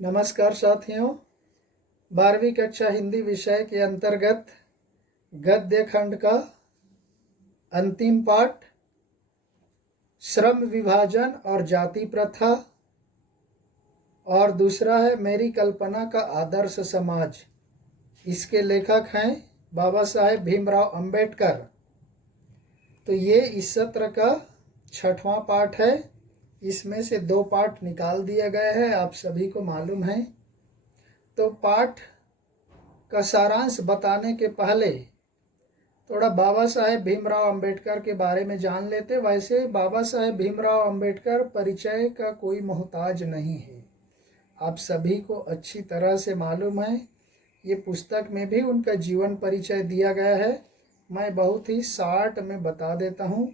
नमस्कार साथियों। 12वीं कक्षा हिंदी विषय के अंतर्गत गद्य खंड का अंतिम पाठ श्रम विभाजन और जाति प्रथा और दूसरा है मेरी कल्पना का आदर्श समाज। इसके लेखक हैं बाबा साहेब भीमराव अंबेडकर। तो ये इस सत्र का 6वां पाठ है। इसमें से 2 पाठ निकाल दिए गए हैं, आप सभी को मालूम है। तो पाठ का सारांश बताने के पहले थोड़ा बाबा साहेब भीमराव अंबेडकर के बारे में जान लेते। वैसे बाबा साहेब भीमराव अंबेडकर परिचय का कोई मोहताज नहीं है, आप सभी को अच्छी तरह से मालूम है। ये पुस्तक में भी उनका जीवन परिचय दिया गया है। मैं बहुत ही शार्ट में बता देता हूँ।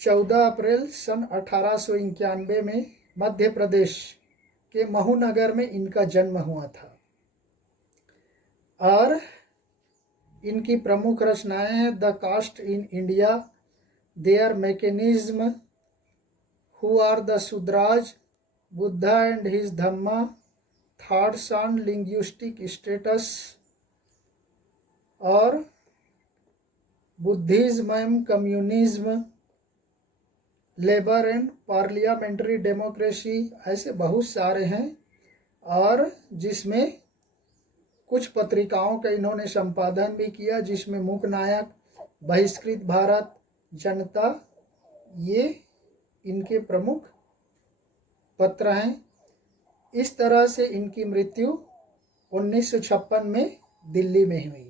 14 अप्रैल सन 1891 में मध्य प्रदेश के महू नगर में इनका जन्म हुआ था और इनकी प्रमुख रचनाएं हैं the caste in India, their mechanism, who are the Shudras, Buddha and his Dhamma, thoughts on linguistic status और Buddhism and communism, labour and parliamentary democracy. ऐसे बहुत सारे हैं और जिसमें कुछ पत्रिकाओं का इन्होंने संपादन भी किया, जिसमें मूक नायक, बहिष्कृत भारत, जनता, ये इनके प्रमुख पत्र हैं। इस तरह से इनकी मृत्यु 1956 में दिल्ली में हुई।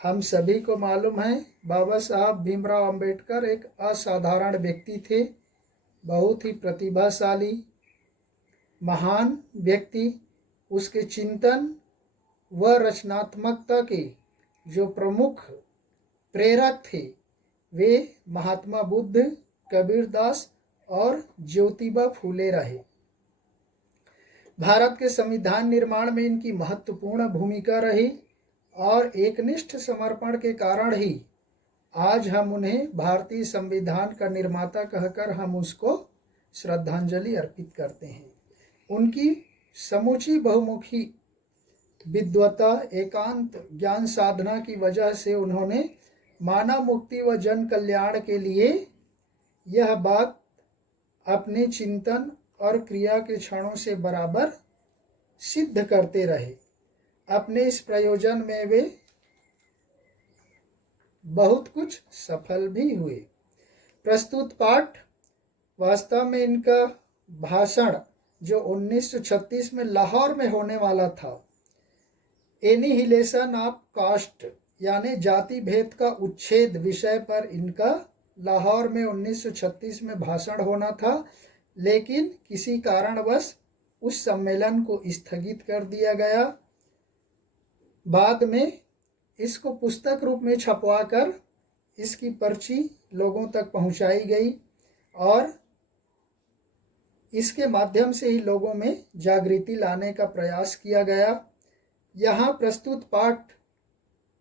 हम सभी को मालूम है बाबा साहब भीमराव अंबेडकर एक असाधारण व्यक्ति थे, बहुत ही प्रतिभाशाली महान व्यक्ति। उसके चिंतन व रचनात्मकता के जो प्रमुख प्रेरक थे वे महात्मा बुद्ध, कबीरदास और ज्योतिबा फूले रहे। भारत के संविधान निर्माण में इनकी महत्वपूर्ण भूमिका रही और एकनिष्ठ समर्पण के कारण ही आज हम उन्हें भारतीय संविधान का निर्माता कहकर हम उसको श्रद्धांजलि अर्पित करते हैं। उनकी समूची बहुमुखी विद्वता, एकांत ज्ञान साधना की वजह से उन्होंने मानव मुक्ति व जन कल्याण के लिए यह बात अपने चिंतन और क्रिया के क्षणों से बराबर सिद्ध करते रहे। अपने इस प्रयोजन में वे बहुत कुछ सफल भी हुए। प्रस्तुत पाठ वास्तव में इनका भाषण जो 1936 में लाहौर में होने वाला था, एनिहिलेशन ऑफ कास्ट यानी जाति भेद का उच्छेद विषय पर इनका लाहौर में 1936 में भाषण होना था, लेकिन किसी कारणवश उस सम्मेलन को स्थगित कर दिया गया। बाद में इसको पुस्तक रूप में छपवाकर इसकी पर्ची लोगों तक पहुंचाई गई और इसके माध्यम से ही लोगों में जागृति लाने का प्रयास किया गया। यहाँ प्रस्तुत पाठ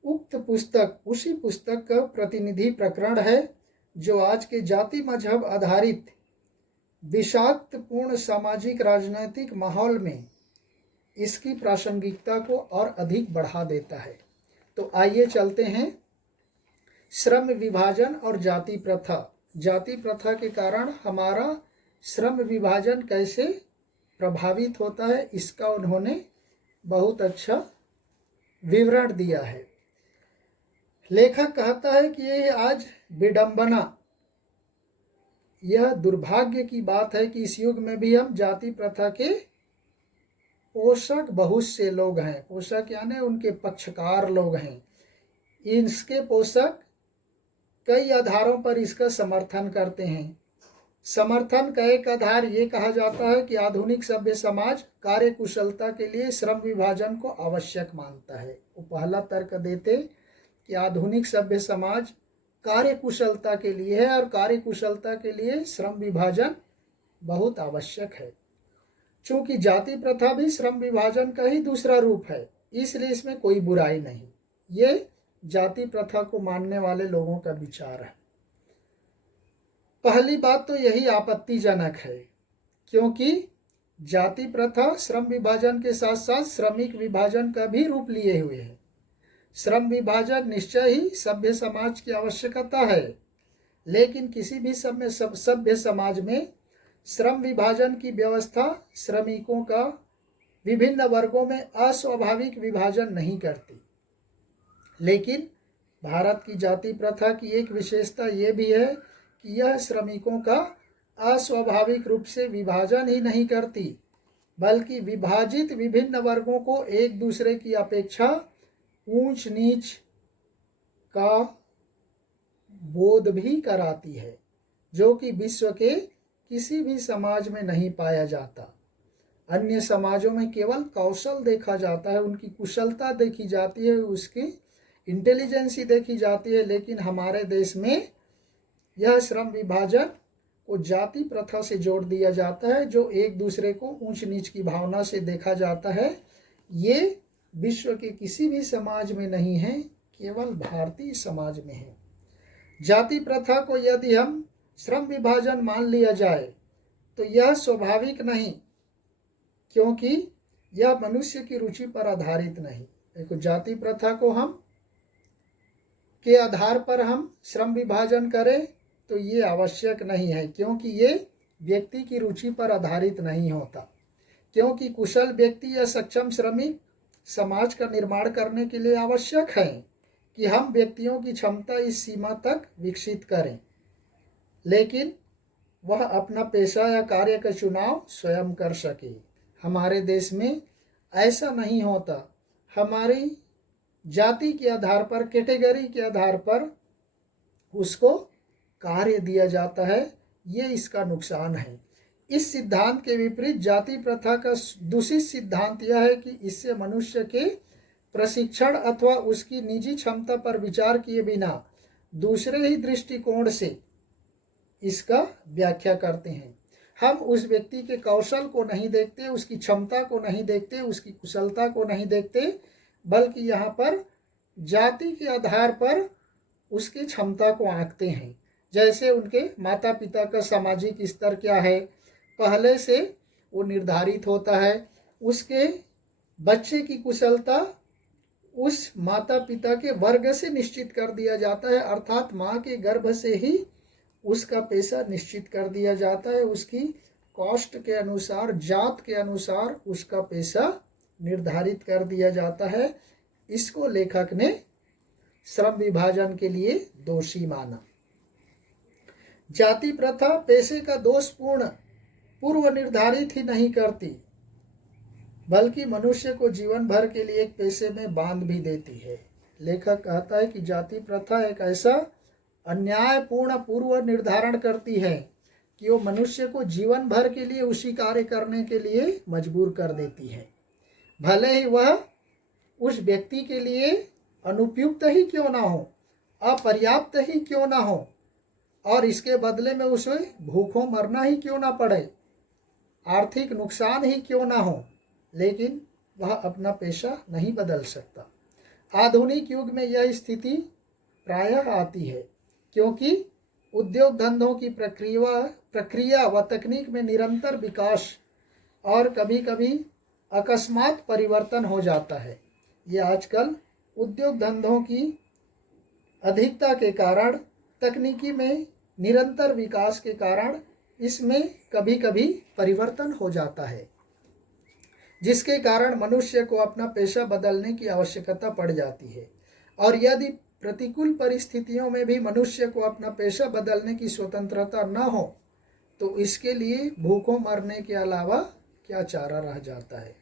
उक्त पुस्तक उसी पुस्तक का प्रतिनिधि प्रकरण है जो आज के जाति मजहब आधारित विषाक्तपूर्ण सामाजिक राजनैतिक माहौल में इसकी प्रासंगिकता को और अधिक बढ़ा देता है। तो आइए चलते हैं श्रम विभाजन और जाति प्रथा। जाति प्रथा के कारण हमारा श्रम विभाजन कैसे प्रभावित होता है, इसका उन्होंने बहुत अच्छा विवरण दिया है। लेखक कहता है कि ये आज विडंबना, यह दुर्भाग्य की बात है कि इस युग में भी हम जाति प्रथा के पोषक बहुत से लोग हैं। पोषक यानी उनके पक्षकार लोग हैं। इसके पोषक कई आधारों पर इसका समर्थन करते हैं। समर्थन का एक आधार ये कहा जाता है कि आधुनिक सभ्य समाज कार्य कुशलता के लिए श्रम विभाजन को आवश्यक मानता है। वो पहला तर्क देते कि आधुनिक सभ्य समाज कार्य कुशलता के लिए है और कार्य कुशलता के लिए श्रम विभाजन बहुत आवश्यक है। चूंकि जाति प्रथा भी श्रम विभाजन का ही दूसरा रूप है, इसलिए इसमें कोई बुराई नहीं। ये जाति प्रथा को मानने वाले लोगों का विचार है। पहली बात तो यही आपत्तिजनक है क्योंकि जाति प्रथा श्रम विभाजन के साथ साथ श्रमिक विभाजन का भी रूप लिए हुए है। श्रम विभाजन निश्चय ही सभ्य समाज की आवश्यकता है, लेकिन किसी भी सभ्य समाज में श्रम विभाजन की व्यवस्था श्रमिकों का विभिन्न वर्गों में अस्वाभाविक विभाजन नहीं करती। लेकिन भारत की जाति प्रथा की एक विशेषता ये भी है कि यह श्रमिकों का अस्वाभाविक रूप से विभाजन ही नहीं करती, बल्कि विभाजित विभिन्न वर्गों को एक दूसरे की अपेक्षा ऊंच नीच का बोध भी कराती है, जो कि विश्व के किसी भी समाज में नहीं पाया जाता। अन्य समाजों में केवल कौशल देखा जाता है, उनकी कुशलता देखी जाती है, उसकी इंटेलिजेंसी देखी जाती है, लेकिन हमारे देश में यह श्रम विभाजन को जाति प्रथा से जोड़ दिया जाता है, जो एक दूसरे को ऊंच नीच की भावना से देखा जाता है। ये विश्व के किसी भी समाज में नहीं है, केवल भारतीय समाज में है। जाति प्रथा को यदि हम श्रम विभाजन मान लिया जाए तो यह स्वाभाविक नहीं, क्योंकि यह मनुष्य की रुचि पर आधारित नहीं। देखो, जाति प्रथा को हम के आधार पर हम श्रम विभाजन करें तो ये आवश्यक नहीं है, क्योंकि ये व्यक्ति की रुचि पर आधारित नहीं होता। क्योंकि कुशल व्यक्ति या सक्षम श्रमिक समाज का निर्माण करने के लिए आवश्यक है कि हम व्यक्तियों की क्षमता इस सीमा तक विकसित करें, लेकिन वह अपना पेशा या कार्य का चुनाव स्वयं कर सके। हमारे देश में ऐसा नहीं होता। हमारी जाति के आधार पर, कैटेगरी के आधार पर उसको कार्य दिया जाता है। ये इसका नुकसान है। इस सिद्धांत के विपरीत जाति प्रथा का दूसरी सिद्धांत यह है कि इससे मनुष्य के प्रशिक्षण अथवा उसकी निजी क्षमता पर विचार किए बिना दूसरे ही दृष्टिकोण से इसका व्याख्या करते हैं। हम उस व्यक्ति के कौशल को नहीं देखते, उसकी क्षमता को नहीं देखते, उसकी कुशलता को नहीं देखते, बल्कि यहाँ पर जाति के आधार पर उसकी क्षमता को आंकते हैं। जैसे उनके माता पिता का सामाजिक स्तर क्या है, पहले से वो निर्धारित होता है। उसके बच्चे की कुशलता उस माता पिता के वर्ग से निश्चित कर दिया जाता है, अर्थात माँ के गर्भ से ही उसका पेशा निश्चित कर दिया जाता है। उसकी कास्ट के अनुसार, जात के अनुसार उसका पेशा निर्धारित कर दिया जाता है। इसको लेखक ने श्रम विभाजन के लिए दोषी माना। जाति प्रथा पेशे का दोषपूर्ण पूर्व निर्धारित ही नहीं करती, बल्कि मनुष्य को जीवन भर के लिए एक पेशे में बांध भी देती है। लेखक कहता है कि जाति प्रथा एक ऐसा अन्यायपूर्ण पूर्व निर्धारण करती है कि वो मनुष्य को जीवन भर के लिए उसी कार्य करने के लिए मजबूर कर देती है, भले ही वह उस व्यक्ति के लिए अनुपयुक्त ही क्यों ना हो, अपर्याप्त ही क्यों ना हो, और इसके बदले में उसे भूखों मरना ही क्यों ना पड़े, आर्थिक नुकसान ही क्यों ना हो, लेकिन वह अपना पेशा नहीं बदल सकता। आधुनिक युग में यह स्थिति प्रायः आती है, क्योंकि उद्योग धंधों की प्रक्रिया व तकनीक में निरंतर विकास और कभी कभी अकस्मात परिवर्तन हो जाता है। ये आजकल उद्योग धंधों की अधिकता के कारण, तकनीकी में निरंतर विकास के कारण इसमें कभी कभी परिवर्तन हो जाता है, जिसके कारण मनुष्य को अपना पेशा बदलने की आवश्यकता पड़ जाती है। और यदि प्रतिकूल परिस्थितियों में भी मनुष्य को अपना पेशा बदलने की स्वतंत्रता न हो तो इसके लिए भूखों मरने के अलावा क्या चारा रह जाता है।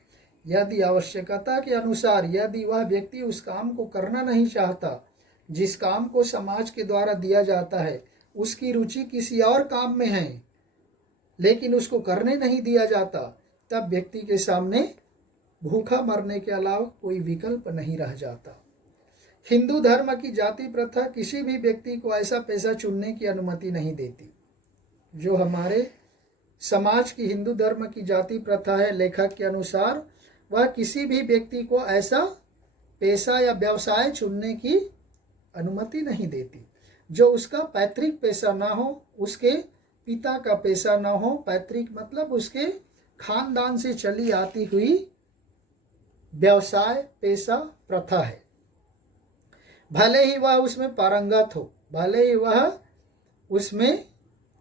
यदि आवश्यकता के अनुसार यदि वह व्यक्ति उस काम को करना नहीं चाहता जिस काम को समाज के द्वारा दिया जाता है, उसकी रुचि किसी और काम में है लेकिन उसको करने नहीं दिया जाता, तब व्यक्ति के सामने भूखा मरने के अलावा कोई विकल्प नहीं रह जाता। हिंदू धर्म की जाति प्रथा किसी भी व्यक्ति को ऐसा पेशा चुनने की अनुमति नहीं देती। जो हमारे समाज की हिंदू धर्म की जाति प्रथा है, लेखक के अनुसार वह किसी भी व्यक्ति को ऐसा पेशा या व्यवसाय चुनने की अनुमति नहीं देती जो उसका पैतृक पेशा ना हो, उसके पिता का पेशा ना हो। पैतृक मतलब उसके खानदान से चली आती हुई व्यवसाय पेशा प्रथा है। भले ही वह उसमें पारंगत हो, भले ही वह उसमें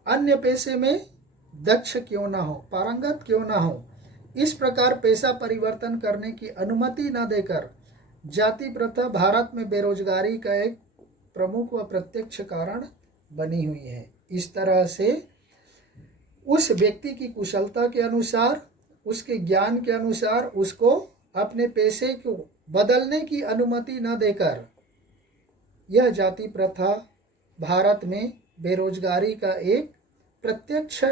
अन्य पेशे में दक्ष क्यों ना हो, पारंगत क्यों ना हो, इस प्रकार पेशा परिवर्तन करने की अनुमति न देकर जाति प्रथा भारत में बेरोजगारी का एक प्रमुख व प्रत्यक्ष कारण बनी हुई है। इस तरह से उस व्यक्ति की कुशलता के अनुसार, उसके ज्ञान के अनुसार उसको अपने पेशे को बदलने की अनुमति न देकर यह जाति प्रथा भारत में बेरोजगारी का एक प्रत्यक्ष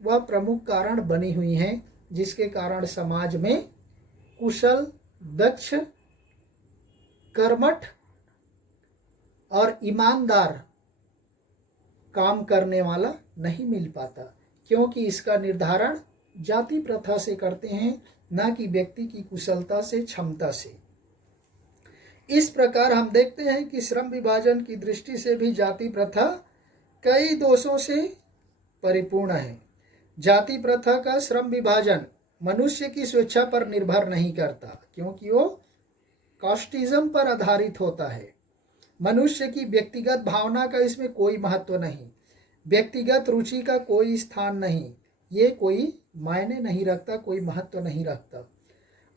व प्रमुख कारण बनी हुई है, जिसके कारण समाज में कुशल, दक्ष, कर्मठ और ईमानदार काम करने वाला नहीं मिल पाता, क्योंकि इसका निर्धारण जाति प्रथा से करते हैं, न कि व्यक्ति की कुशलता से, क्षमता से। इस प्रकार हम देखते हैं कि श्रम विभाजन की दृष्टि से भी जाति प्रथा कई दोषों से परिपूर्ण है। जाति प्रथा का श्रम विभाजन मनुष्य की स्वेच्छा पर निर्भर नहीं करता, क्योंकि वो कास्टिज्म पर आधारित होता है। मनुष्य की व्यक्तिगत भावना का इसमें कोई महत्व नहीं, व्यक्तिगत रुचि का कोई स्थान नहीं, ये कोई मायने नहीं रखता, कोई महत्व नहीं रखता।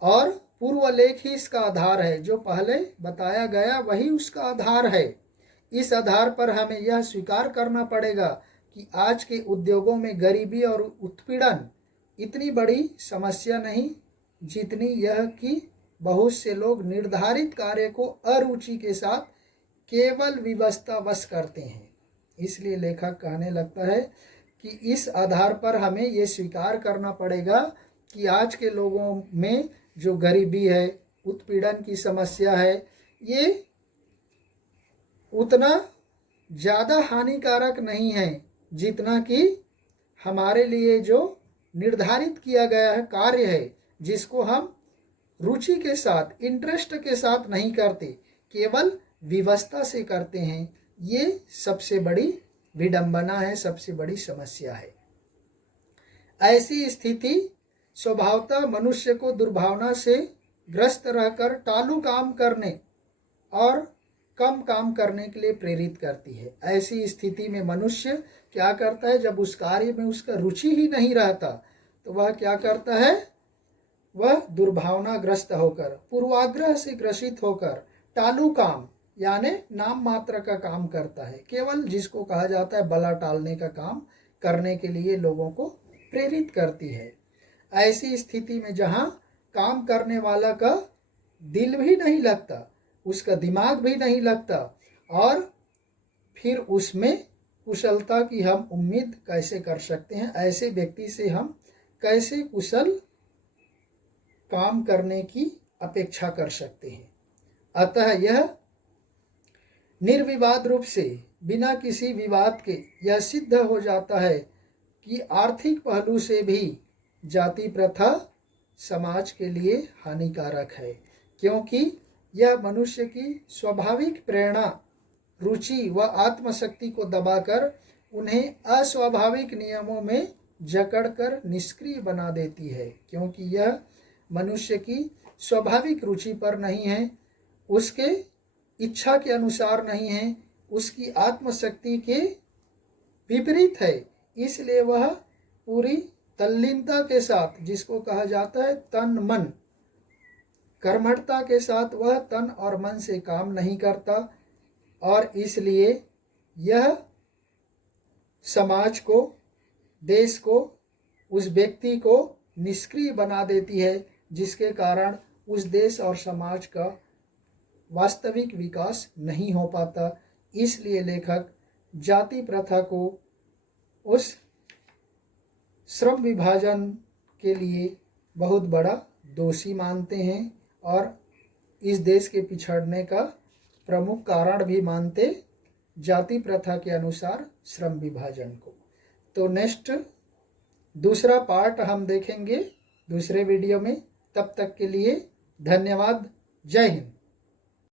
और पूर्वलेख ही इसका आधार है, जो पहले बताया गया वही उसका आधार है। इस आधार पर हमें यह स्वीकार करना पड़ेगा कि आज के उद्योगों में गरीबी और उत्पीड़न इतनी बड़ी समस्या नहीं, जितनी यह कि बहुत से लोग निर्धारित कार्य को अरुचि के साथ केवल विवशतावश करते हैं। इसलिए लेखक कहने लगता है कि इस आधार पर हमें ये स्वीकार करना पड़ेगा कि आज के लोगों में जो गरीबी है, उत्पीड़न की समस्या है, ये उतना ज़्यादा हानिकारक नहीं है जितना कि हमारे लिए जो निर्धारित किया गया है कार्य है, जिसको हम रुचि के साथ, इंटरेस्ट के साथ नहीं करते, केवल विवशता से करते हैं। ये सबसे बड़ी विडंबना है, सबसे बड़ी समस्या है। ऐसी स्थिति स्वभावतः मनुष्य को दुर्भावना से ग्रस्त रहकर टालू काम करने और कम काम करने के लिए प्रेरित करती है। ऐसी स्थिति में मनुष्य क्या करता है, जब उस कार्य में उसका रुचि ही नहीं रहता तो वह क्या करता है, वह दुर्भावनाग्रस्त होकर, पूर्वाग्रह से ग्रसित होकर टालू काम यानी नाम मात्र का काम करता है, केवल जिसको कहा जाता है बला टालने का काम करने के लिए लोगों को प्रेरित करती है। ऐसी स्थिति में जहाँ काम करने वाला का दिल भी नहीं लगता, उसका दिमाग भी नहीं लगता, और फिर उसमें कुशलता की हम उम्मीद कैसे कर सकते हैं, ऐसे व्यक्ति से हम कैसे कुशल काम करने की अपेक्षा कर सकते हैं। अतः यह निर्विवाद रूप से बिना किसी विवाद के यह सिद्ध हो जाता है कि आर्थिक पहलू से भी जाति प्रथा समाज के लिए हानिकारक है, क्योंकि यह मनुष्य की स्वाभाविक प्रेरणा, रुचि व आत्मशक्ति को दबाकर उन्हें अस्वाभाविक नियमों में जकड़कर निष्क्रिय बना देती है, क्योंकि यह मनुष्य की स्वाभाविक रुचि पर नहीं है, उसके इच्छा के अनुसार नहीं है, उसकी आत्मशक्ति के विपरीत है। इसलिए वह पूरी तल्लीनता के साथ, जिसको कहा जाता है तन मन, कर्मठता के साथ वह तन और मन से काम नहीं करता, और इसलिए यह समाज को, देश को, उस व्यक्ति को निष्क्रिय बना देती है, जिसके कारण उस देश और समाज का वास्तविक विकास नहीं हो पाता। इसलिए लेखक जाति प्रथा को उस श्रम विभाजन के लिए बहुत बड़ा दोषी मानते हैं और इस देश के पिछड़ने का प्रमुख कारण भी मानते जाति प्रथा के अनुसार श्रम विभाजन को। तो नेक्स्ट दूसरा पार्ट हम देखेंगे दूसरे वीडियो में। तब तक के लिए धन्यवाद। जय हिंद।